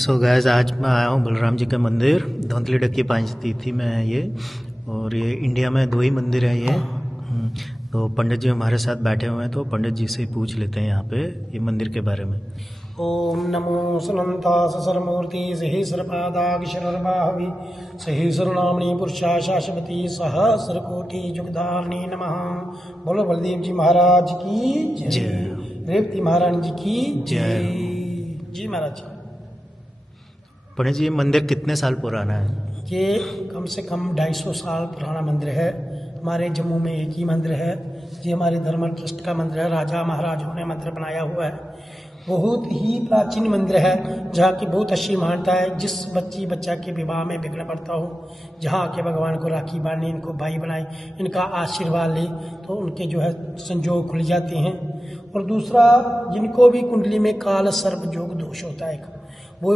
So guys, आज मैं आया हूँ बलराम जी का मंदिर, धौंतली डक्की पांच तिथि में है ये। और ये इंडिया में 2 ही मंदिर है ये। तो पंडित जी हमारे साथ बैठे हुए हैं, तो पंडित जी से पूछ लेते हैं यहाँ पे ये मंदिर के बारे में। ओम नमो सनंता सरमूर्ति सहस्रपादाक्षरर्बाहवि सहस्रनामणि पुरुषा शाश्वती सहस्रकोटि जुगधारिणी नमः। बोलो बलदेव जी महाराज की जय, रेवती महारानी जी की जय। जी महाराज। पंडित जी, ये मंदिर कितने साल पुराना है? ये कम से कम 250 साल पुराना मंदिर है। हमारे जम्मू में एक ही मंदिर है। ये हमारे धर्म ट्रस्ट का मंदिर है। राजा महाराजाओं ने मंदिर बनाया हुआ है। बहुत ही प्राचीन मंदिर है, जहाँ की बहुत अच्छी मान्यता है। जिस बच्चा के विवाह में विघ्न पड़ता हो, जहाँ के भगवान को राखी बांधे, इनको भाई बनाए, इनका आशीर्वाद ले, तो उनके जो है संजोग खुल जाते हैं। और दूसरा, जिनको भी कुंडली में काल सर्प जोग दोष होता है, वो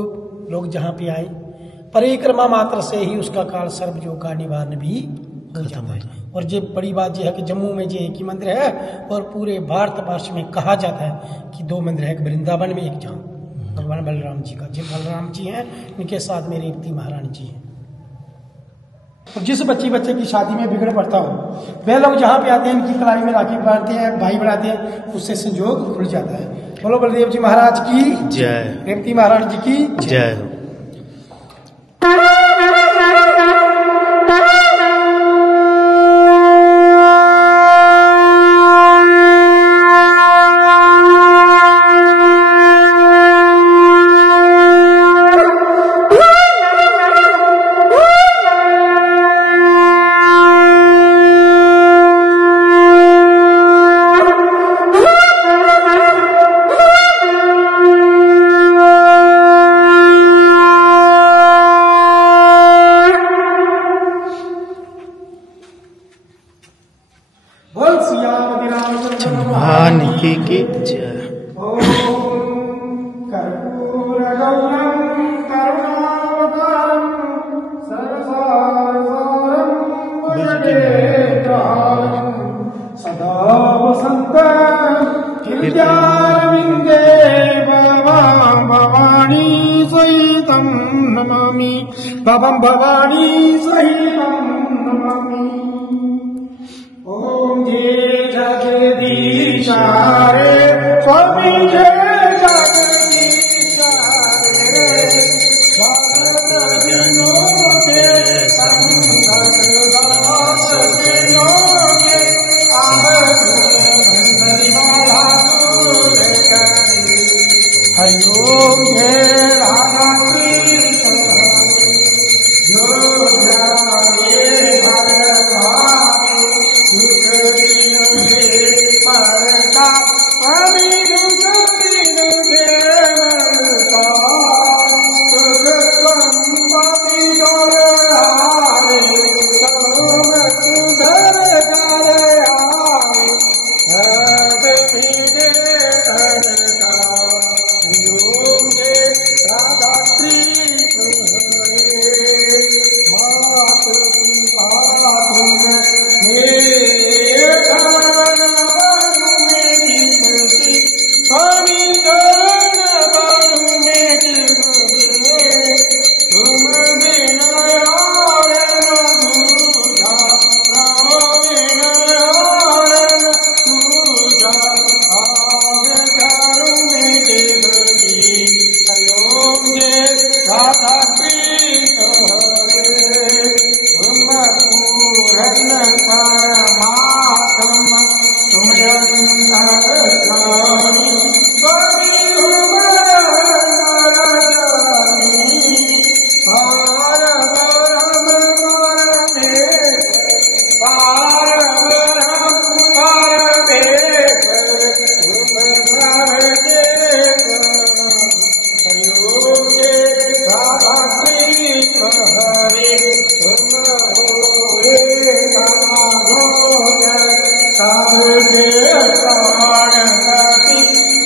लोग जहाँ पे आए, परिक्रमा मात्र से ही उसका काल सर्प जोग का निवारण भी हो जाता है। और ये बड़ी बात यह है कि जम्मू में ये एक ही मंदिर है, और पूरे भारतवर्ष में कहा जाता है कि 2 मंदिर है, एक वृंदावन में, एक जहाँ भगवान बलराम जी का। जो बलराम जी हैं, इनके साथ में रेवती महारानी जी हैं। और जिस बच्चे की शादी में बिगड़ पड़ता हो, वे लोग जहाँ पे आते हैं, इनकी कलाई में राखी बांधते हैं, भाई बनाते हैं, उससे संजोग खुल जाता है। बोलो बलदेव जी महाराज की जय, रेवती महारानी जी की जय। की जय। सदा वसंत हृदयारविंदे भवानी सहितं नमामि, भवानी सहितं नमामि। ओम जय जगदीश रे स्वामी, जय जगदीश रे जगदीशों के संगत दास जिनों के हरि ओम जय राधा कृष्ण जो जाए हर भावे दुख दिन से परता हरि दुख दिन देवता सुख संपत्ति जोड़ाए तुम सुधर जाए परमात्मा तुम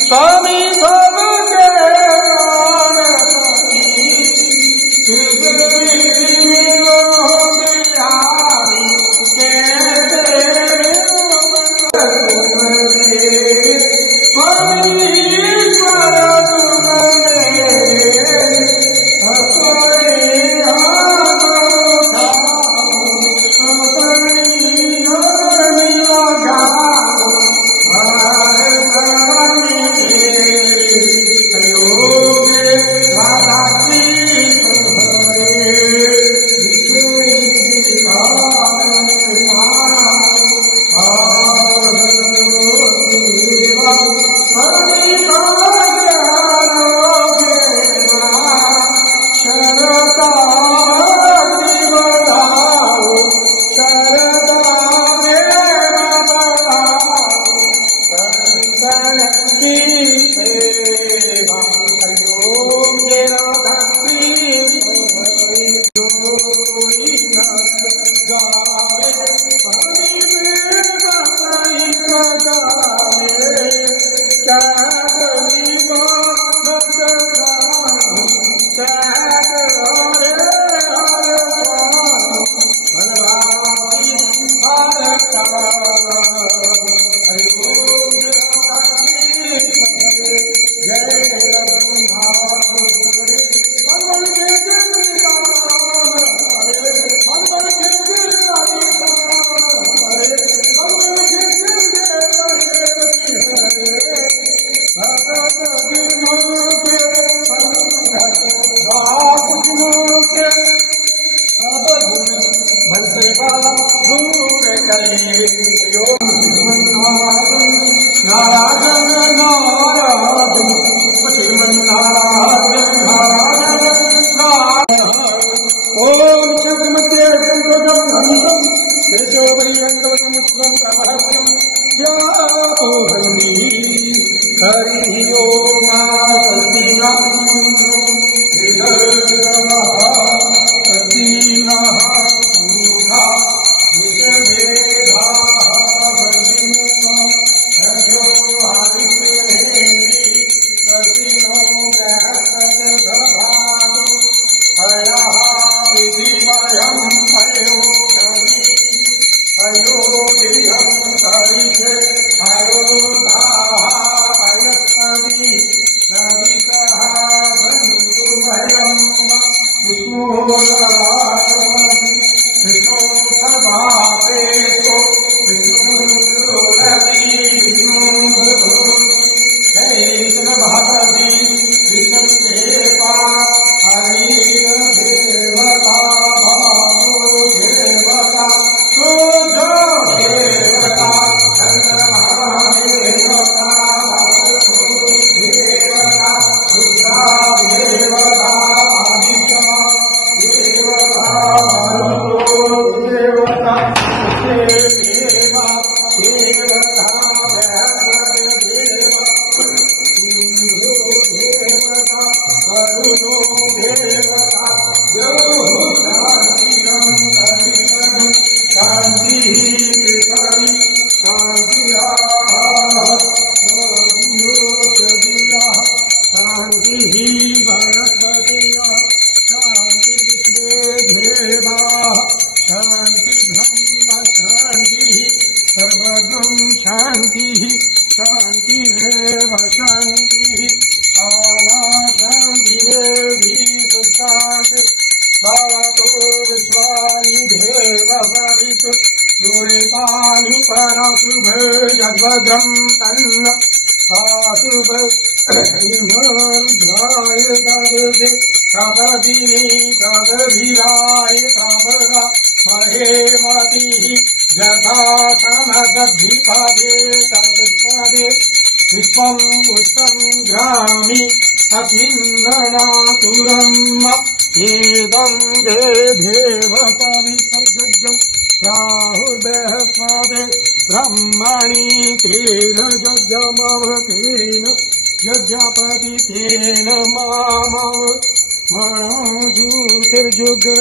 स्वामी सबके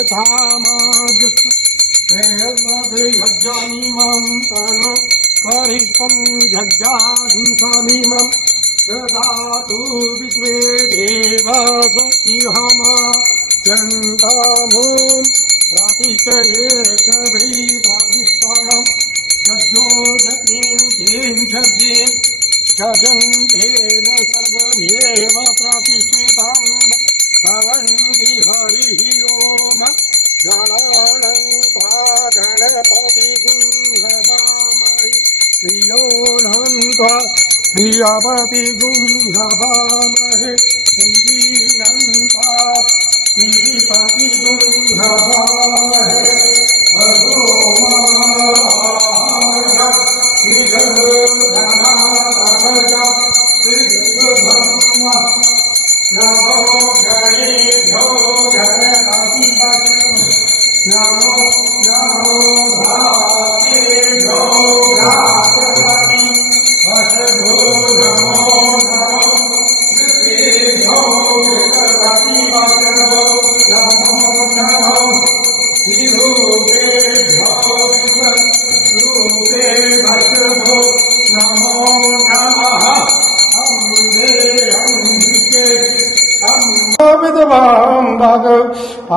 प्राणपति ददातु विश्वे देवास इहम चन्दामो प्रातिशयेकभैराविष्टाणम् यज्ञो जतीं जजन्तेन सर्वमेव प्रतिष्ठितम् भवन्ति हरिः ओम गणपतिगुंहवामहि प्रियोऽनन्त्वा प्रियपतिगुंहवामहे दीनन्त्वा गिरिपतिगुंहवामहे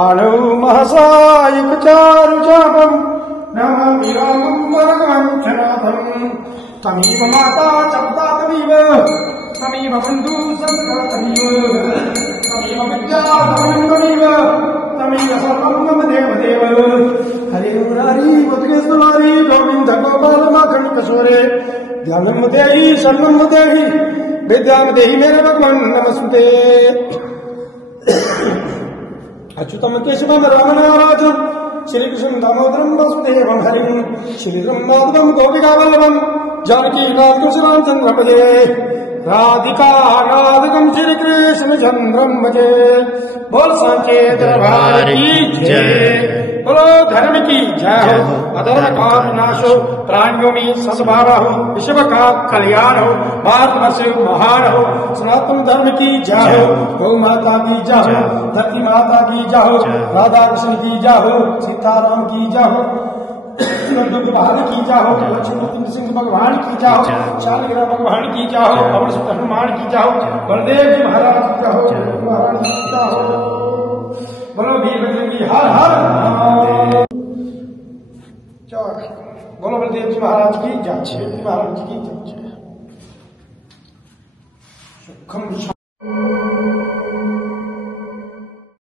आनौ महसायक चारु चापम नमामि रामं भगवञ्चनाथम् तमेव माता चपता तमेव बन्धु संस्कृतमेव तमेव विद्या तमेव सर्वं मम देवदेव हरे मुरारी मुद्गेश्वरी गोविन्द गोपाल माखन कसोरे ध्यानं देहि सर्वं देहि विद्यां देहि मेरे भगवान नमस्ते। अच्युतम केशवम रामनारायणं श्रीकृष्णं दामोदरं वासुदेवं हरिं श्रीराम माधवं गोपिकावल्लभं जानकीनाथकृष्णं चन्द्रं भजे राधिका राधकं श्रीकृष्ण चन्द्रं भजे। बोल सांचे दरबार की जय, बोलो धर्म की जय हो, अधर्म का विनाश हो, प्राणियों में सद्भाव हो, विश्व का कल्याण हो, भारतवर्ष महान हो, सनातन धर्म की जय हो, गौ माता की जय हो, धरती माता की जय हो, राधा कृष्ण की जय हो, सीताराम की जय हो, बहादुर की जय हो, लक्ष्मण सिंह भगवान की जय हो, शालिग्राम भगवान की जय हो, पवन सुत हनुमान की जय हो, बलदेव जी महाराज की जय हो, महाराज की जय हो, बोलो वीरभद्र हर हर बोलो बलदेव जी महाराज की जय, महाराज की जय।